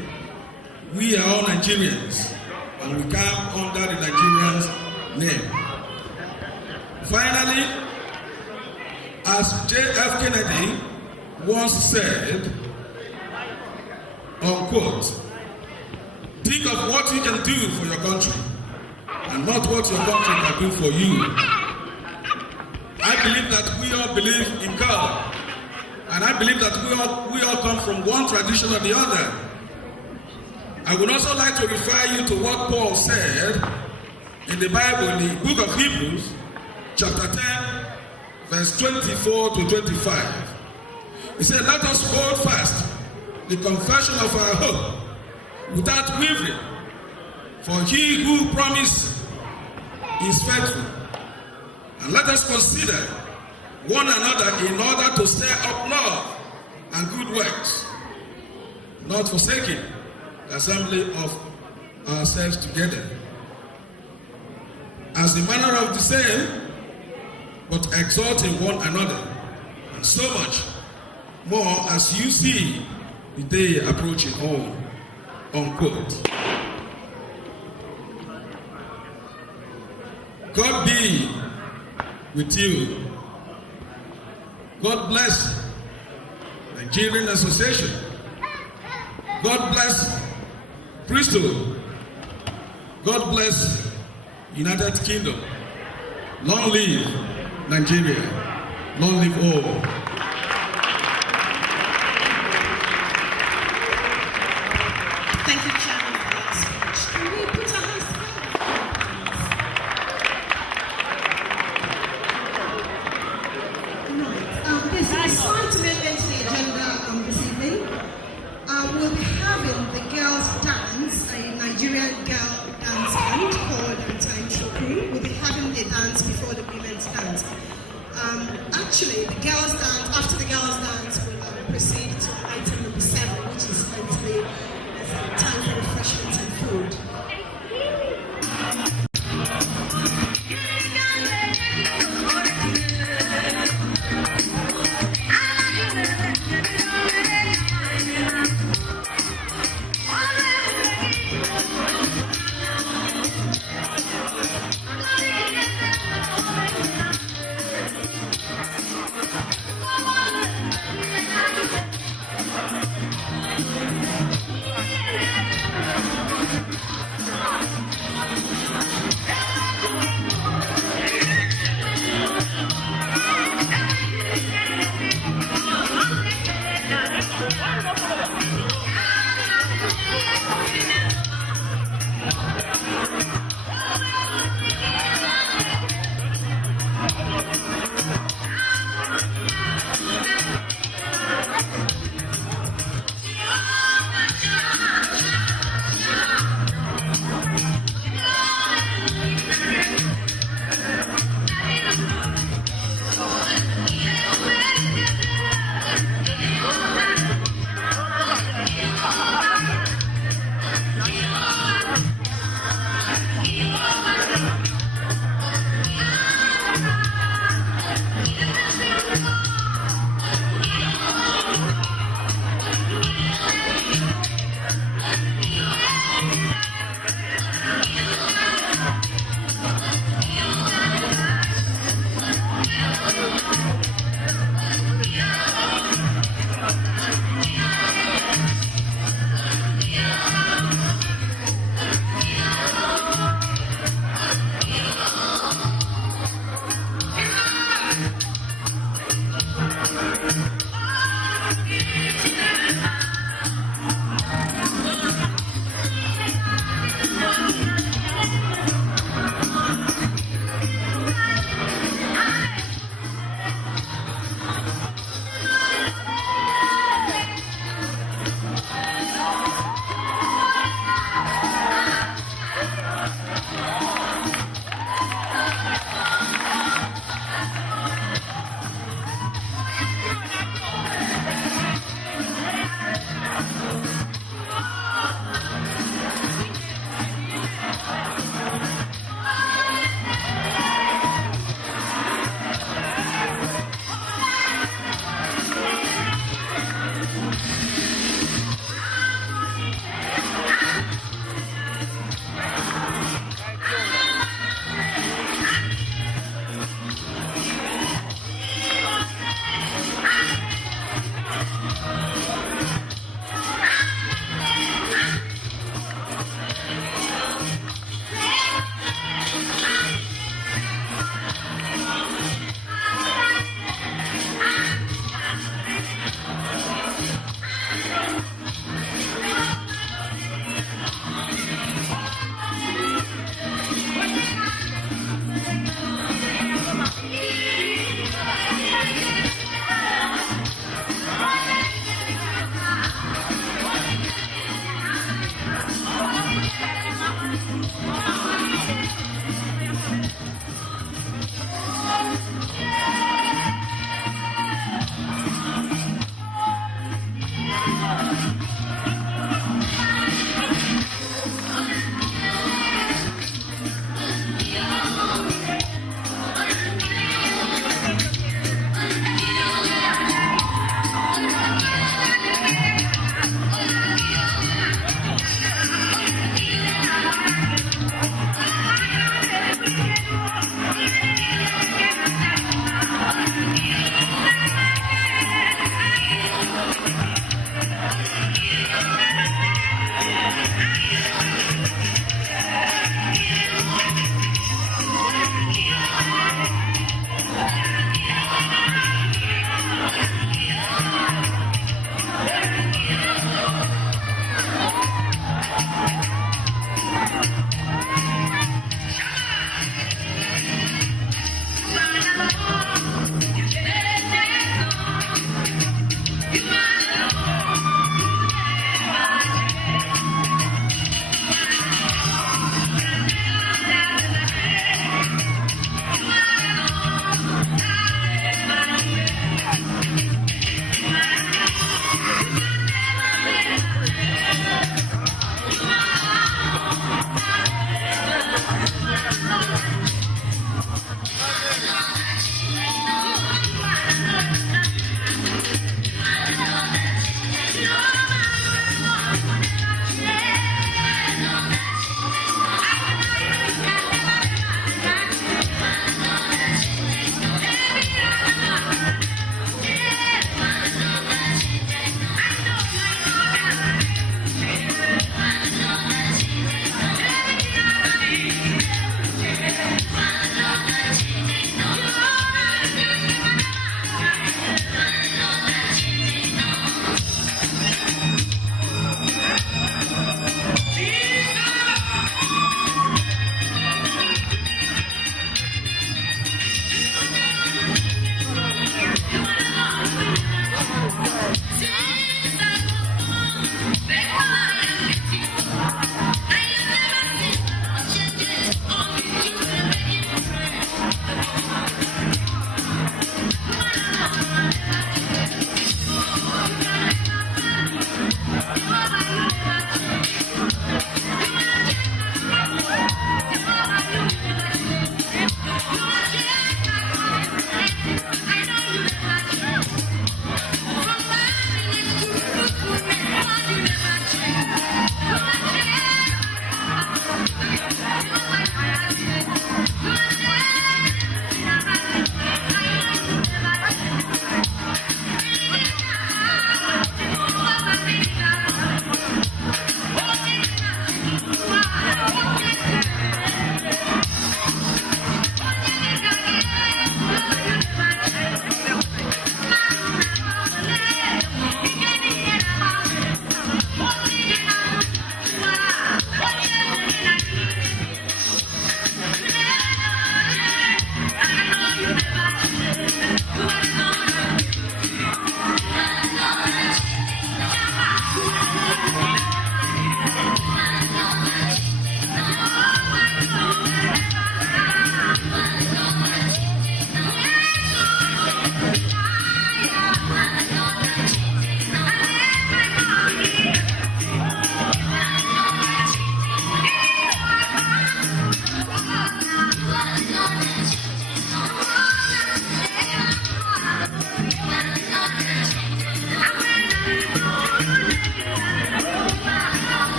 we are all Nigerians, and we come under the Nigerian's name. Finally, as J.F. Kennedy once said, unquote, think of what you can do for your country and not what your country can do for you. I believe that we all believe in God, and I believe that we all come from one tradition or the other. I would also like to refer you to what Paul said in the Bible, in the book of Hebrews, chapter 10, verse 24 to 25. He said, let us hold fast the confession of our hope without wavering, for he who promised is faithful. And let us consider one another in order to stir up love and good works, not forsaking the assembly of ourselves together, as the manner of the same, but exalting one another, and so much more as you see the day approaching all. Unquote. God be with you. God bless Nigerian Association. God bless Bristol. God bless United Kingdom. Long live Nigeria. Long live all. Thank you, Chairman, for that speech. Can we put our hands together, please? Right. There's a slight amendment to the agenda this evening. We'll be having the girls' dance, a Nigerian girl dance band called Time Shukru. We'll be having the dance before the women's dance. Actually, the girls' dance, after the girls' dance, we'll proceed to item number 7, which is going to be time for refreshments and food.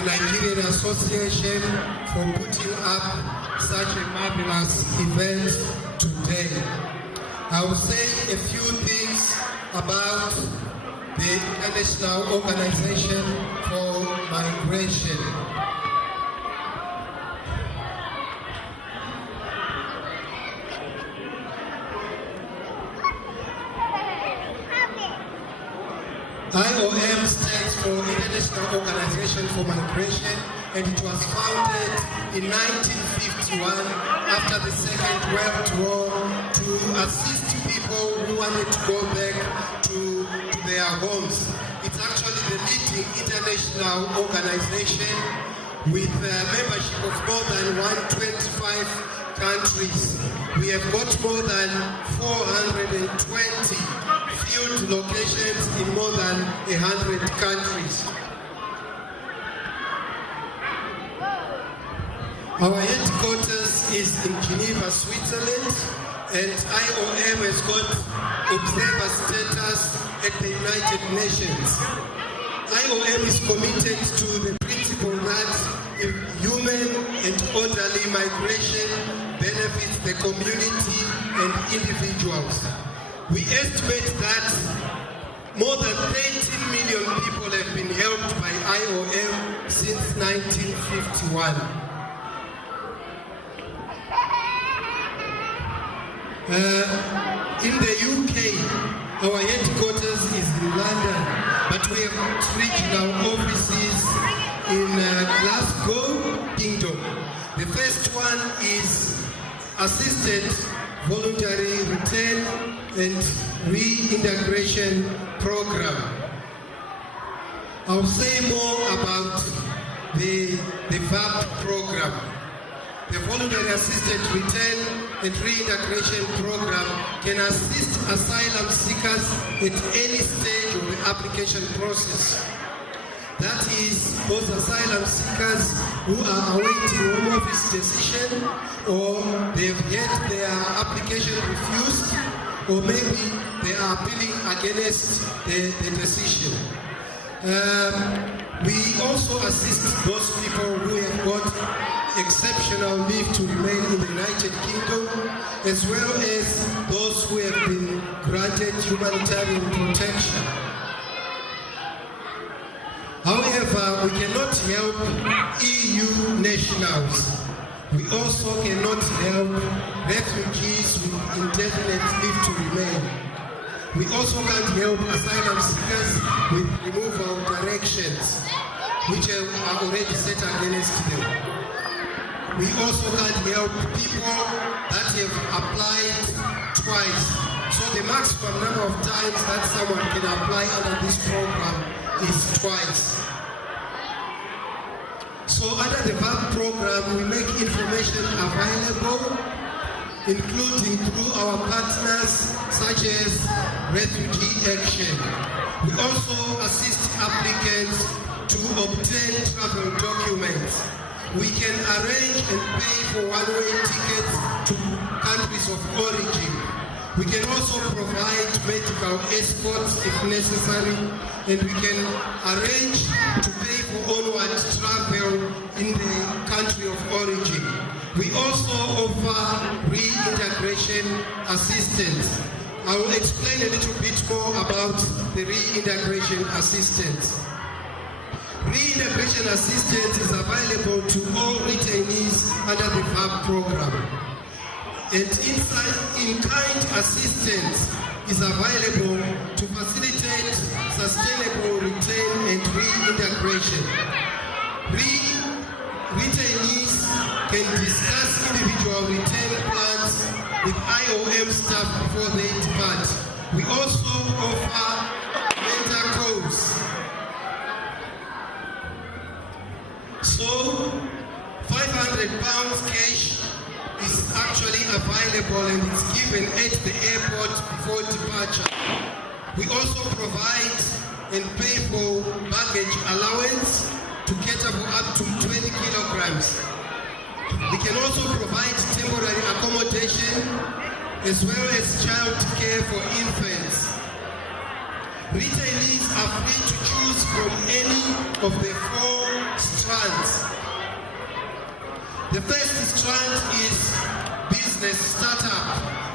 the Nigerian Association for putting up such a marvelous event today. I will say a few things about the International Organization for Migration. IOM stands for International Organization for Migration, and it was founded in 1951 after the Second World War to assist people who wanted to go back to their homes. It's actually the leading international organization with membership of more than 125 countries. We have got more than 420 field locations in more than 100 countries. Our headquarters is in Geneva, Switzerland, and IOM has got observer status at the United Nations. IOM is committed to the principle that human and orderly migration benefits the community and individuals. We estimate that more than 13 million people have been helped by IOM since 1951. In the UK, our headquarters is in London, but we have regional offices in Glasgow, Kingdom. The first one is assisted voluntary return and reintegration program. I'll say more about the VAP program. The Voluntary Assisted Return and Reintegration Program can assist asylum seekers at any stage of the application process. That is, those asylum seekers who are awaiting Home Office decision, or they've had their application refused, or maybe they are appealing against the decision. We also assist those people who have got exceptional leave to remain in the United Kingdom, as well as those who have been granted humanitarian protection. However, we cannot help EU nationals. We also cannot help refugees with indefinite leave to remain. We also can't help asylum seekers with removal directions, which are already set against them. We also can't help people that have applied twice. So the maximum number of times that someone can apply under this program is twice. So under the VAP program, we make information available, including through our partners such as Refugee Action. We also assist applicants to obtain travel documents. We can arrange and pay for one-way tickets to countries of origin. We can also provide medical escorts if necessary, and we can arrange to pay for onward travel in the country of origin. We also offer reintegration assistance. I will explain a little bit more about the reintegration assistance. Reintegration assistance is available to all retainees under the VAP program. And in-kind assistance is available to facilitate sustainable return and reintegration. Retainees can discuss individual return plans with IOM staff before they depart. We also offer mentor course. So, £500 cash is actually available and it's given at the airport before departure. We also provide and pay for baggage allowance to cater for up to 20 kilograms. We can also provide temporary accommodation as well as child care for infants. Retainees are free to choose from any of the 4 strands. The first strand is business startup,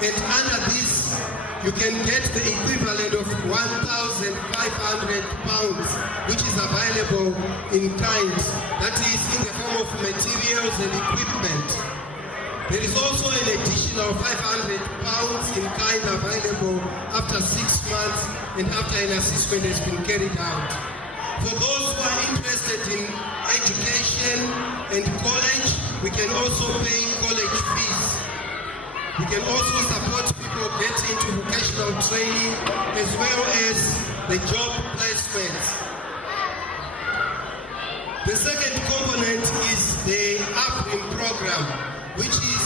and under this you can get the equivalent of £1,500, which is available in kind, that is in the form of materials and equipment. There is also an additional £500 in kind available after 6 months and after an assessment has been carried out. For those who are interested in education and college, we can also pay college fees. We can also support people get into vocational training as well as the job placements. The second component is the AFRIM program, which is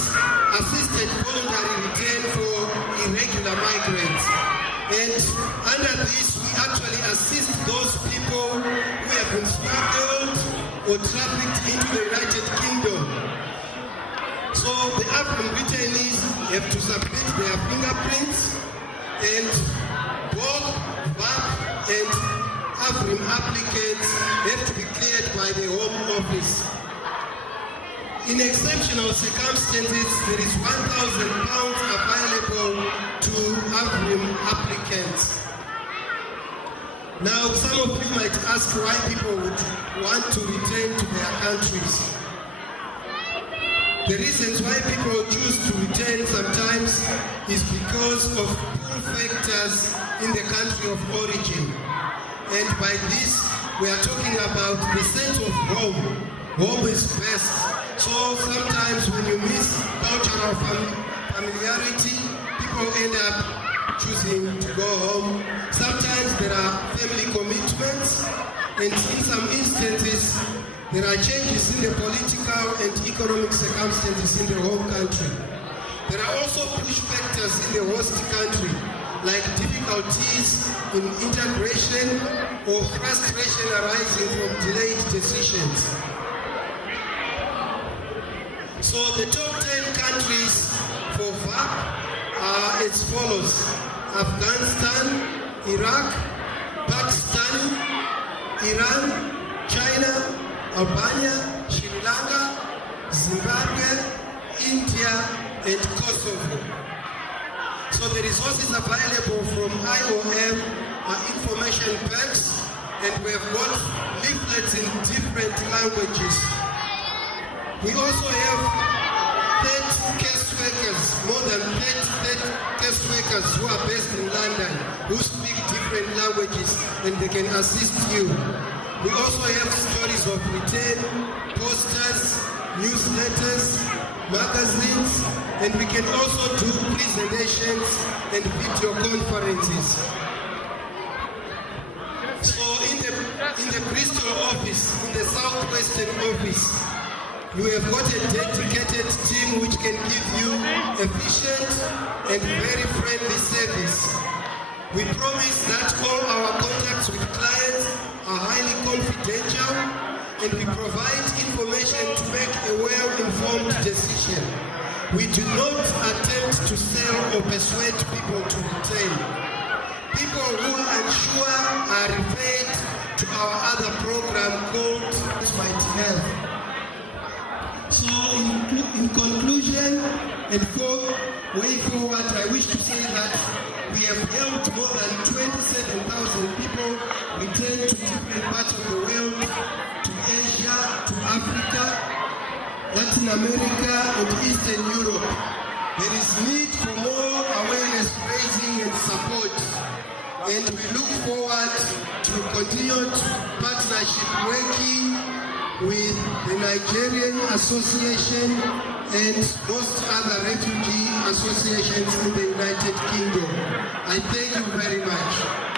Assisted Voluntary Return for Irregular Migrants. And under this, we actually assist those people who have been smuggled or trafficked into the United Kingdom. So the AFRIM retainees have to submit their fingerprints, and both VAP and AFRIM applicants have to be cleared by the Home Office. In exceptional circumstances, there is £1,000 available to AFRIM applicants. Now, some of you might ask why people would want to return to their countries. The reasons why people choose to return sometimes is because of pull factors in the country of origin. And by this, we are talking about the sense of home. Home is best. So sometimes when you miss cultural familiarity, people end up choosing to go home. Sometimes there are family commitments, and in some instances, there are changes in the political and economic circumstances in the home country. There are also push factors in the host country, like difficulties in integration or frustration arising from delayed decisions. So the top 10 countries for VAP are as follows: Afghanistan, Iraq, Pakistan, Iran, China, Albania, Sri Lanka, Zimbabwe, India, and Kosovo. So the resources available from IOM are information packs, and we have got leaflets in different languages. We also have 30 caseworkers, more than 30 caseworkers who are based in London, who speak different languages, and they can assist you. We also have stories of return, posters, newsletters, magazines, and we can also do presentations and video conferences. So in the Bristol office, in the Southwestern office, you have got a dedicated team which can give you efficient and very friendly service. We promise that all our contacts with clients are highly confidential, and we provide information to make a well-informed decision. We do not attempt to sell or persuade people to retain. People who are unsure are referred to our other program called Mighty Health. So in conclusion and for way forward, I wish to say that we have helped more than 27,000 people return to different parts of the world, to Asia, to Africa, Latin America, and Eastern Europe. There is need for more awareness raising and support, and we look forward to continued partnership working with the Nigerian Association and most other refugee associations in the United Kingdom. I thank you very much.